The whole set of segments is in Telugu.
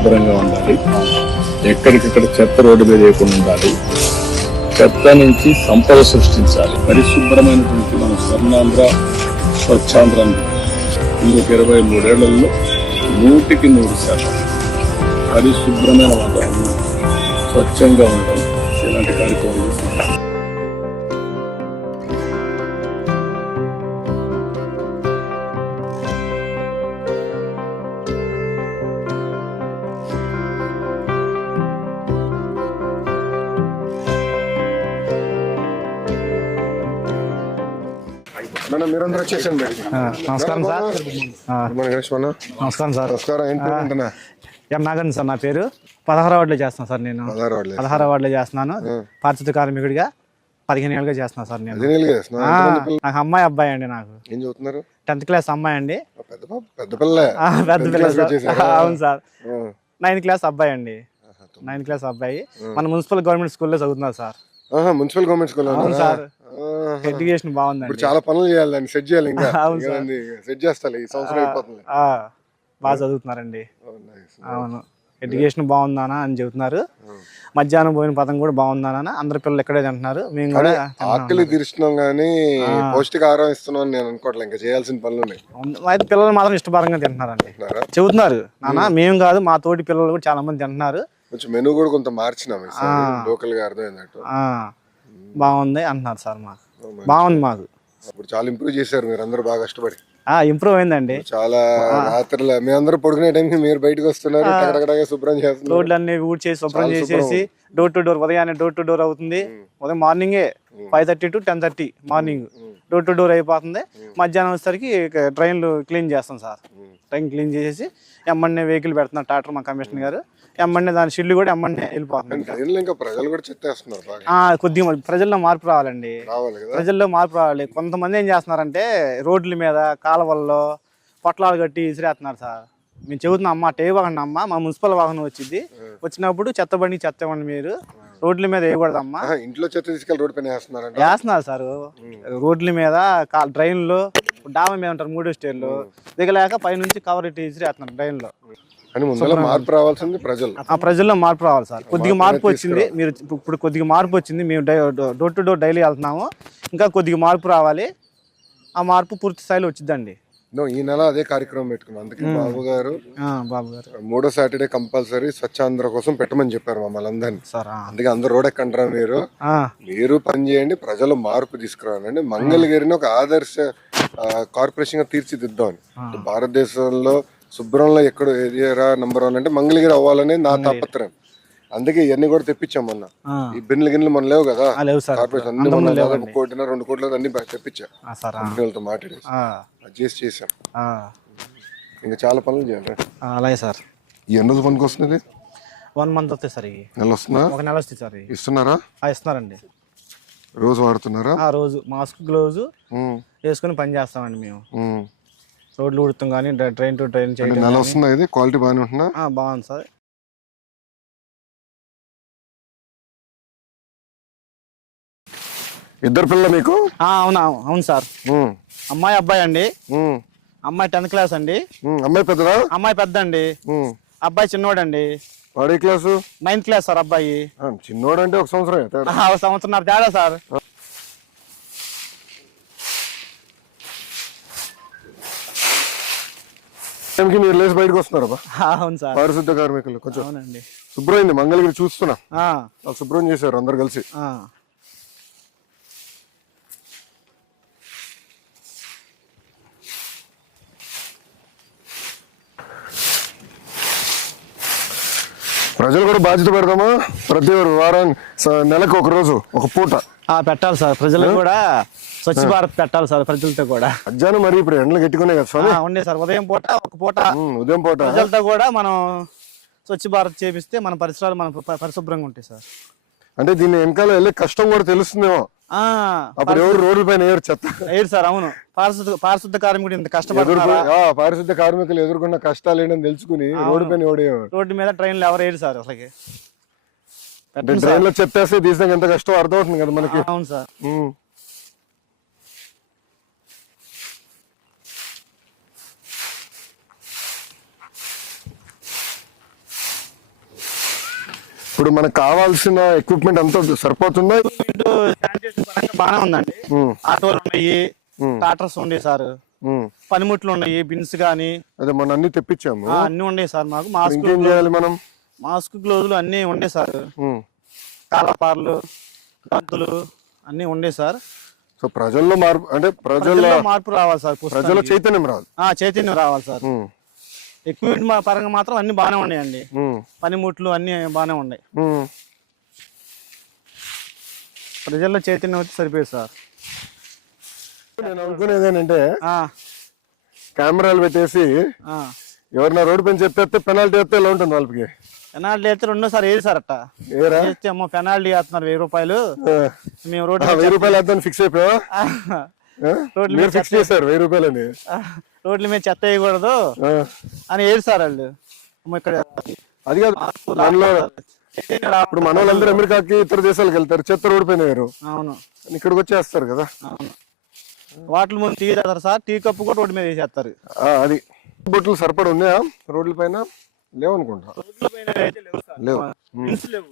పరిశుభ్రంగా ఉండాలి. ఎక్కడికక్కడ చెత్త రోడ్డు మీద వేయకుండా ఉండాలి. చెత్త నుంచి సంపద సృష్టించాలి. పరిశుభ్రమైనటువంటి మన స్వర్ణాంధ్ర, స్వచ్ఛాంధ్ర ఇంకొక 23 ఏళ్లలో 100% పరిశుభ్రమైన వాతావరణం, స్వచ్ఛంగా ఉండడం ఇలాంటి కార్యక్రమాలు చేస్తున్నాం. మీరందరూ వచ్చేసండి. నమస్కారం సార్. నమస్కారం సార్. ఎం నాగన్ సార్ నా పేరు. 16వ వార్డులో చేస్తున్నాను సార్. నేను 16వ వార్డులో చేస్తున్నాను. పారిశుద్ధ కార్మికుడిగా 15 ఏళ్ళుగా చేస్తున్నాను సార్. నేను నాకు అమ్మాయి అబ్బాయి అండి. నాకు 10th క్లాస్ అమ్మాయి అండి. పెద్ద పిల్ల సార్. అవును సార్. 9th క్లాస్ అబ్బాయి అండి. 9th క్లాస్ అబ్బాయి మన మున్సిపల్ గవర్నమెంట్ స్కూల్లో చదువుతున్నారు సార్. Municipal government school. అవును సార్. ఎడ్యుకేషన్ బాగుందండి. చాలా పనులు చేయాలి, దాన్ని సెట్ చేయాలి. ఇంకా సెట్ చేస్తాను ఈ సంవత్సరం అయిపోతుంది. బాగా చదువుతున్నారండి. అవును, ఎడ్యుకేషన్ బాగుందానా అని చెబుతున్నారు. మధ్యాహ్నం పోయిన పదం కూడా బాగుందానా. అందరు పిల్లలు ఎక్కడే తింటున్నారు. మేము కూడా ఆకలి తీరుస్తున్నాం కానీ పౌష్టికాహారం ఇస్తున్నాం అని నేను అనుకోవట్లేదు. ఇంకా చేయాల్సిన పనులు ఉన్నాయి. అయితే పిల్లలు మాత్రం ఇష్టపరంగా తింటున్నారండి, చెబుతున్నారు. నాన్న మేము కాదు, మా తోటి పిల్లలు కూడా చాలా మంది తింటున్నారు. కొంచెం మెనూ కూడా కొంత మార్చినాం లోకల్ గా అర్థమైనట్టు. బాగుంది అంటున్నారు సార్. మాకు బాగుంది. మాకు ఇప్పుడు చాలా ఇంప్రూవ్ చేశారు మీరు అందరూ బాగా కష్టపడి. ఇంప్రూవ్ అయిందండి. చాలా రాత్రులు మేమందరూ పడుకునే టైంకి మీరు బయటకు వస్తున్నారు, శుభ్రం చేస్తున్నారు. రోడ్లన్నీ ఊడ్ చేసి శుభ్రం చేసేసి డోర్ టు డోర్, ఉదయాన్నే డోర్ టు డోర్ అవుతుంది. ఉదయం మార్నింగే 5:30 to 10:30 morning door to door అయిపోతుంది. మధ్యాహ్నం వచ్చేసరికి ట్రైన్లు క్లీన్ చేస్తాం సార్. ట్రైన్ క్లీన్ చేసేసి ఎమ్మన్నే వెహికల్ పెడుతున్నారు ట్రాక్టర్ మా కమిషనర్ గారు. ఎమ్మన్నే దాని షిల్లు కూడా ఎమ్మన్నే వెళ్ళిపోతుంది. కొద్దిగా ప్రజల్లో మార్పు రావాలండి. ప్రజల్లో మార్పు రావాలి. కొంతమంది ఏం చేస్తున్నారంటే రోడ్ల మీద కాలువల్లో పొట్లాలు కట్టి ఇసిరేస్తున్నారు సార్. మేము చెబుతున్నాం, అమ్మ టే వాహనం అమ్మ, మా మున్సిపల్ వాహనం వచ్చింది, వచ్చినప్పుడు చెత్త ఇవ్వండి. మీరు రోడ్ల మీద వేయకూడదమ్మా. ఇంట్లో చెత్త తీసుకెళ్ళి రోడ్ పైన వేస్తున్నారు సార్. రోడ్ల మీద డ్రైన్లో డాబా మీద ఉంటారు 3వ స్టేర్లు దిగలేక పైనుంచి కవర్ ఇట్టి ఇసిరేస్తున్నారు డ్రైన్లో. మార్పు రావాల్సింది ప్రజల్లో మార్పు రావాలి సార్. కొద్దిగా మార్పు వచ్చింది. మీరు ఇప్పుడు కొద్దిగా మార్పు వచ్చింది. మేము డోర్ టు డోర్ డైలీ వెళ్తున్నాము. ఇంకా కొద్దిగా మార్పు రావాలి. ఆ మార్పు పూర్తి స్థాయిలో వచ్చిందండి. ఈ నెల అదే కార్యక్రమం పెట్టుకున్నాం. అందుకే బాబు గారు 3వ సాటర్డే కంపల్సరీ స్వచ్ఛాంధ్ర కోసం పెట్టమని చెప్పారు మమ్మల్ని అందరినీ. అందుకే అందరు రోడ్ ఎక్కంటారా, మీరు పని చేయండి, ప్రజలు మార్పు తీసుకురావాలండి. మంగళగిరిని ఒక ఆదర్శ కార్పొరేషన్ గా తీర్చిదిద్దామని. భారతదేశంలో శుభ్రంలో ఎక్కడ ఏరియా నంబర్ 1 అంటే మంగళగిరి అవ్వాలని నా తాపత్రయం. అందుకే ఇవన్నీ కూడా తెప్పించాం. మొన్న ఈ గిన్నెలు మన లేవు కదా కార్పొరేషన్, అన్ని మొన్న 1 కోటి 2 కోట్ల అన్ని తెప్పించా. కంపెనీలతో మాట్లాడేసి చేసాం. ఇంకా చాలా పనులు చేయాలి. అలాగే సార్. ఎన్ని రోజులు పనికి వస్తుంది? 1 month వస్తే సార్. నెల వస్తుందా? ఒక నెల వస్తుంది సార్. ఇస్తున్నారా? ఇస్తున్నారండి. రోజు వాడుతున్నారా? రోజు మాస్క్ గ్లౌజ్ వేసుకుని పని చేస్తామండి మేము. రోడ్లు ఉడుతాం కానీ ట్రైన్ టు ట్రైన్ చేయడం. నెల వస్తుందా? ఇది క్వాలిటీ బాగానే ఉంటుందా? బాగుంది సార్. ఇద్దరు పిల్లలు మీకు? అవును సార్. అమ్మాయి అబ్బాయి అండి. అమ్మాయి 10th క్లాస్ అండి. అమ్మాయి పెద్దదా? అమ్మాయి పెద్ద అండి. అబ్బాయి చిన్నోడండి. వాడే క్లాసు? 9th class sir. అబ్బాయి చిన్నోడు అంటే 1 సంవత్సరం. 1 సంవత్సరం తేడా సార్. మీరు లేచి బయటకు వస్తున్నారు. అవును సార్. పారిశుద్ధ కార్మికులు కొంచెం అవునండి. శుభ్రమైంది మంగళగిరి చూస్తున్నా. శుభ్రం చేశారు అందరు కలిసి. ప్రజలు కూడా బాధ్యత పెడదామా? ప్రతి వారానికి నెలకు ఒక రోజు ఒక పూట పెట్టాలి సార్. ప్రజలకు కూడా స్వచ్ఛ భారత్ పెట్టాలి సార్. ప్రజలతో కూడా మధ్యాహ్నం మరి ఇప్పుడు ఎండలు గట్టుకునే కదా ఉండే సార్. ఉదయం పూట ఒక పూట ఉదయం పూట ప్రజలతో కూడా మనం స్వచ్ఛ భారత్ చేపిస్తే మన పరిసరాలు మన పరిశుభ్రంగా ఉంటాయి సార్. అంటే దీన్ని వెనకాల వెళ్ళే కష్టం కూడా తెలుస్తుందేమో. అప్పుడు ఎవరు రోడ్ల పైన ఏరు చెత్త ఏరు సార్. అవును, పారిశుద్ధ కార్మికుడు ఇంత కష్టపడుతున్నారు. పారిశుద్ధ కార్మికులు ఎదుర్కొన్న కష్టాలు ఏంటని తెలుసుకుని రోడ్డు పైన రోడ్డు మీద ట్రైన్లు ఎవరు ఏరు సార్. అసలు ట్రైన్ లో చెప్పేస్తే తీసినాక ఎంత కష్టం అర్థమవుతుంది కదా మనకి. అవును సార్. ఇప్పుడు మనకు కావాల్సిన ఎక్విప్మెంట్ అంతా సరిపోతుందా? శానిటేషన్ పరంగా బాగానే ఉందండి. ఆటోలు ఉన్నాయి, ట్రాక్టర్స్ ఉన్నాయి సార్, పనిముట్లు ఉన్నాయి, బిన్స్ గానీ అదే మనం అన్ని తెప్పించాము, అన్ని ఉన్నాయి సార్. మాకు మాస్క్, ఇంకేం చేయాలి మనం? మాస్క్, గ్లౌజులు అన్ని ఉండే సార్, కాలపార్లు, బంతులు అన్ని ఉండే సార్. సో ప్రజల్లో మార్పు అంటే ప్రజల్లో మార్పు రావాలి సార్, ప్రజల్లో చైతన్యం రావాలి. చైతన్యం రావాలి సార్. ఎక్విప్మెంట్ పరంగా మాత్రం అన్ని బాగానే ఉన్నాయండి, పనిముట్లు అన్ని బాగానే ఉన్నాయి. ప్రజల్లో చైతన్యం వచ్చి సరిపోయింది సార్. నేను అనుకునేది ఏంటంటే కెమెరాలు పెట్టేసి ఎవరన్నా రోడ్డు పైన చెప్పేస్తే పెనాల్టీ వేస్తే ఎలా ఉంటుంది వాళ్ళకి? పెనాల్టీ అయితే రెండోసారి ఏది సార్ అట్ట వేస్తే అమ్మో పెనాల్టీ వేస్తున్నారు 1000 రూపాయలు. మేము రోడ్డు 1000 రూపాయలు వేద్దాం ఫిక్స్ అయిపోయా? రోడ్ల మీద ఫిక్స్ చేశారు 1000 రూపాయలని. రోడ్ల మీద చెత్త వేయకూడదు అని ఏది సార్ వాళ్ళు. ఇక్కడ అది కాదు, ఇప్పుడు మన వాళ్ళందరూ అమెరికాకి ఇతర దేశాలకు వెళ్తారు, చెత్త రోడ్డు పైన వేరు. అవును, ఇక్కడికి వచ్చేస్తారు కదా. వాటిల ముందు టీ తాగుతారు సార్, టీ కప్పు కూడా రోడ్డు మీద వేసేస్తారు. అది బొట్లు సరిపడ ఉన్నాయా రోడ్ల పైన? లేవు అనుకుంటా. లేవు, బిన్స్ లేవు,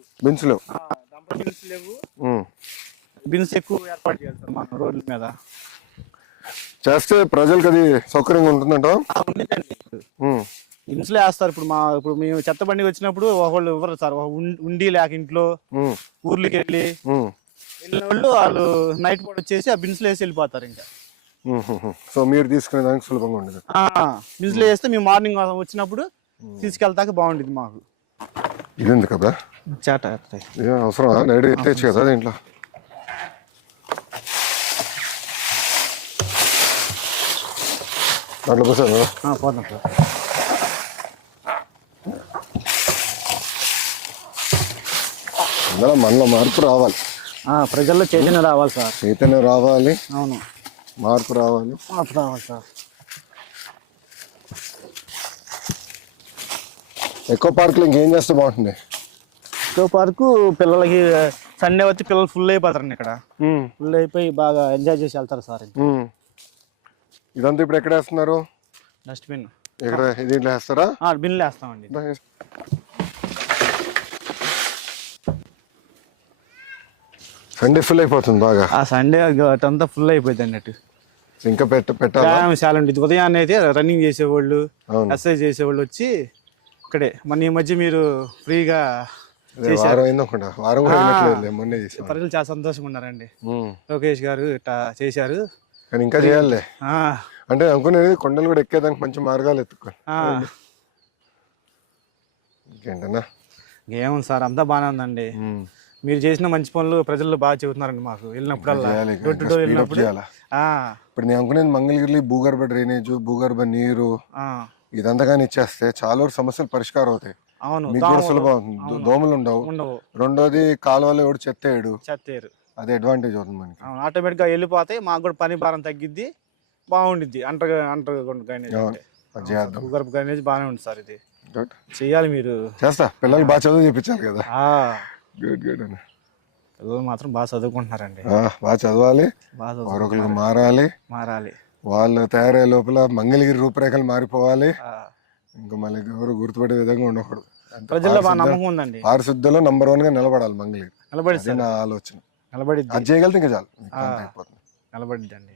బిన్స్ ఎక్కువ ఏర్పాటు చేయాలి సార్ మన రోడ్ల మీద. చేస్తే ప్రజలకు అది సౌకర్యంగా ఉంటుందంట. బిన్స్లో వేస్తారు. ఇప్పుడు మేము చెత్త బండికి వచ్చినప్పుడు ఒకళ్ళు ఇవ్వరు సార్, ఉండి లేక ఇంట్లో ఊర్లకి వెళ్ళిన వాళ్ళు నైట్ పూట వచ్చేసి ఆ బిన్స్లో వేసి వెళ్ళిపోతారు. ఇంకా సో మీరు తీసుకునే దానికి సులభంగా ఉండదు. బిన్స్లో వేస్తే మేము మార్నింగ్ వచ్చినప్పుడు తీసుకెళ్తాక బాగుంటుంది మాకు. ఇది ఎందుకు కదా చేట అవసరం? నైట్ ఎత్తేచ్చు కదా దీంట్లో. దాంట్లో పోసాను పోతాం సార్. అందులో మనలో మార్పు రావాలి, ప్రజల్లో చైతన్యం రావాలి సార్. చైతన్యం రావాలి, అవును, మార్పు రావాలి, మార్పు రావాలి సార్. ఎక్కువ పార్కులు ఇంకేం చేస్తే బాగుంటుంది? ఎక్కువ పార్కు పిల్లలకి సండే వచ్చి పిల్లలు ఫుల్ అయిపోతారండి. ఇక్కడ ఫుల్ అయిపోయి బాగా ఎంజాయ్ చేసి వెళ్తారు సార్. ఇదంతా ఇప్పుడు ఎక్కడ వేస్తున్నారు? డస్ట్బిన్ ఎక్కడ దీంట్లో వేస్తారా? బిన్లు వేస్తామండి. సండే ఫుల్ అయిపోతుంది బాగా. సండే అంతా ఫుల్ అయిపోయింది అన్నట్టు. ఇంకా పెట్టాలి. ఉదయాన్నే అయితే రన్నింగ్ చేసేవాళ్ళు, ఎక్సర్సైజ్ చేసేవాళ్ళు వచ్చి ఇక్కడే. మన ఈ మధ్య మీరు ఫ్రీగా ప్రజలు చాలా సంతోషంగా ఉన్నారండి. లోకేష్ గారు ఇట్లా చేశారు, కానీ ఇంకా చేయాలి. అంటే అనుకునేది కొండలు కూడా ఎక్కేదానికి మంచి మార్గాలు ఎత్తుకో. ఇంకేంటన్నా ఏముంది సార్, అంతా బాగానే ఉందండి. మీరు చేసిన మంచి పనులు ప్రజల్లో బాగా చెబుతున్నారండి మాకు వెళ్ళినప్పుడల్లా. ఇప్పుడు నేను అనుకునేది మంగళగిరి భూగర్భ డ్రైనేజ్, భూగర్భ నీరు ఇదంతా కానీ ఇచ్చేస్తే చాలా సమస్యలు పరిష్కారం అవుతాయి. మీకు కూడా సులభం, దోమలు ఉండవు. రెండోది కాలువలో ఎవడు చెత్తేయడు, అదే అడ్వాంటేజ్ అవుతుంది మనకి. ఆటోమేటిక్ గా వెళ్ళిపోతే మాకు కూడా పని భారం తగ్గిద్ది, బాగుండిద్ది. భూగర్భ డ్రైనేజ్ బాగానే ఉంది సార్. ఇది చెయ్యాలి, మీరు చేస్తా. పిల్లలు బాగా చదువు చెప్పించాలి కదా. గుడ్ గుడ్ అన్న. పిల్లలు మాత్రం బాగా చదువుకుంటున్నారండి. బాగా చదవాలి, ఒకరికి మారాలి. వాళ్ళు తయారయ్యే లోపల మంగళగిరి రూపురేఖలు మారిపోవాలి. ఇంకా మళ్ళీ ఎవరు గుర్తుపడే విధంగా ఉండకూడదు. ప్రజల్లో బాగా నమ్మకం ఉందండి. పారిశుద్ధ్యంలో నంబర్ 1 గా నిలబడాలి మంగళగిరి. నిలబడి నా ఆలోచన. నిలబడి అది చేయగలిగితే ఇంకా చాలు, నిలబడిద్దండి.